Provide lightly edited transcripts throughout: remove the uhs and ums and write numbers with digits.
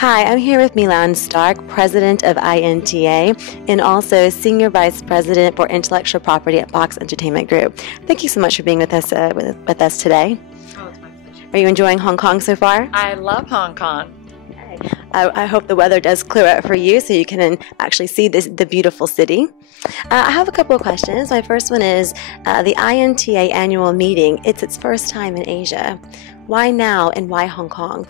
Hi, I'm here with Mei-lan Stark, President of INTA, and also Senior Vice President for Intellectual Property at Fox Entertainment Group. Thank you so much for being with us today. Oh, it's my pleasure. Are you enjoying Hong Kong so far? I love Hong Kong. I hope the weather does clear up for you so you can actually see the beautiful city. I have a couple of questions. My first one is the INTA annual meeting. It's its first time in Asia. Why now and why Hong Kong?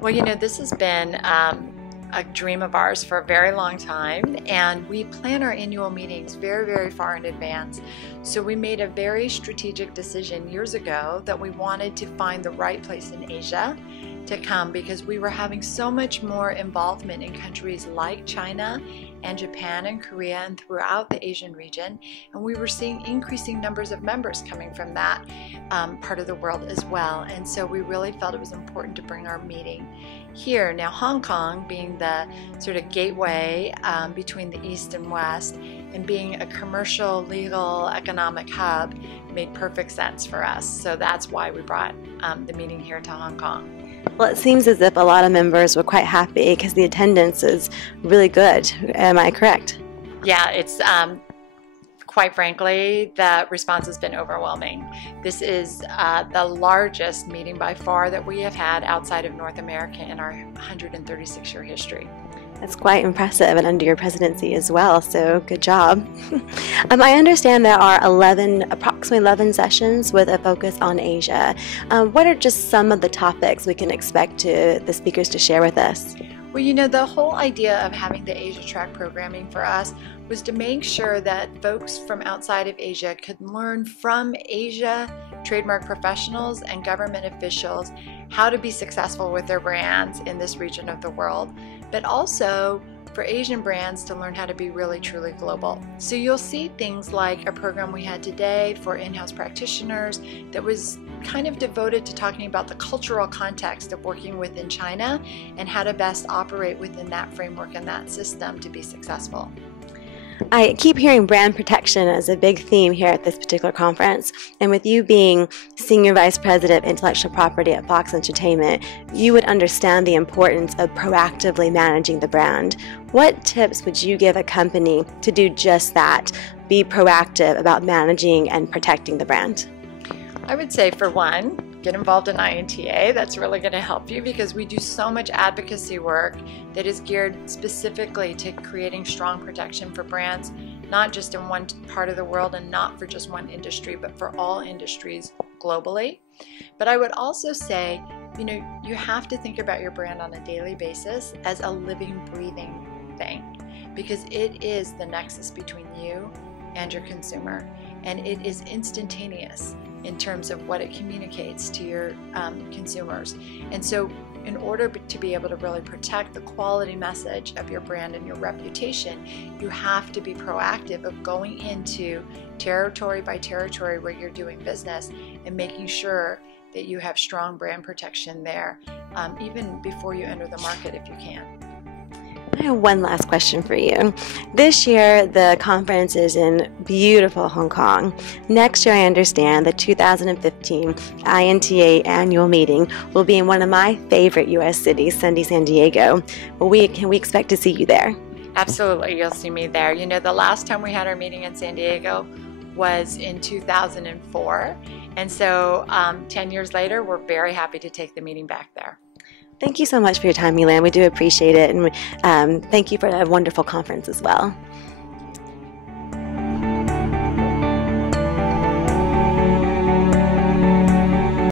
Well, this has been a dream of ours for a very long time, and we plan our annual meetings very, very far in advance. So we made a very strategic decision years ago that we wanted to find the right place in Asia to come because we were having so much more involvement in countries like China and Japan and Korea and throughout the Asian region, and we were seeing increasing numbers of members coming from that part of the world as well. And so we really felt it was important to bring our meeting here. Now, Hong Kong being the sort of gateway between the East and West and being a commercial, legal, economic hub made perfect sense for us. So that's why we brought the meeting here to Hong Kong. Well, it seems as if a lot of members were quite happy because the attendance is really good. Am I correct? Yeah, it's quite frankly, the response has been overwhelming. This is the largest meeting by far that we have had outside of North America in our 136-year history. That's quite impressive, and under your presidency as well, so good job. I understand there are approximately 11 sessions with a focus on Asia. What are just some of the topics we can expect the speakers to share with us? Well, the whole idea of having the Asia Track programming for us was to make sure that folks from outside of Asia could learn from Asia trademark professionals and government officials how to be successful with their brands in this region of the world, but also for Asian brands to learn how to be really truly global. So you'll see things like a program we had today for in-house practitioners that was kind of devoted to talking about the cultural context of working within China and how to best operate within that framework and that system to be successful. I keep hearing brand protection as a big theme here at this particular conference, and with you being Senior Vice President of Intellectual Property at Fox Entertainment, you would understand the importance of proactively managing the brand. What tips would you give a company to do just that, be proactive about managing and protecting the brand? I would say, for one, get involved in INTA. That's really going to help you because we do so much advocacy work that is geared specifically to creating strong protection for brands, not just in one part of the world and not for just one industry, but for all industries globally. But I would also say, you have to think about your brand on a daily basis as a living, breathing thing because it is the nexus between you and your consumer, and it is instantaneous in terms of what it communicates to your consumers. And so in order to be able to really protect the quality message of your brand and your reputation, you have to be proactive of going into territory by territory where you're doing business and making sure that you have strong brand protection there, even before you enter the market if you can. I have one last question for you. This year, the conference is in beautiful Hong Kong. Next year, I understand the 2015 INTA annual meeting will be in one of my favorite U.S. cities, San Diego. Can we expect to see you there? Absolutely, you'll see me there. The last time we had our meeting in San Diego was in 2004. And so 10 years later, we're very happy to take the meeting back there. Thank you so much for your time, Mei-lan. We do appreciate it, and thank you for a wonderful conference as well.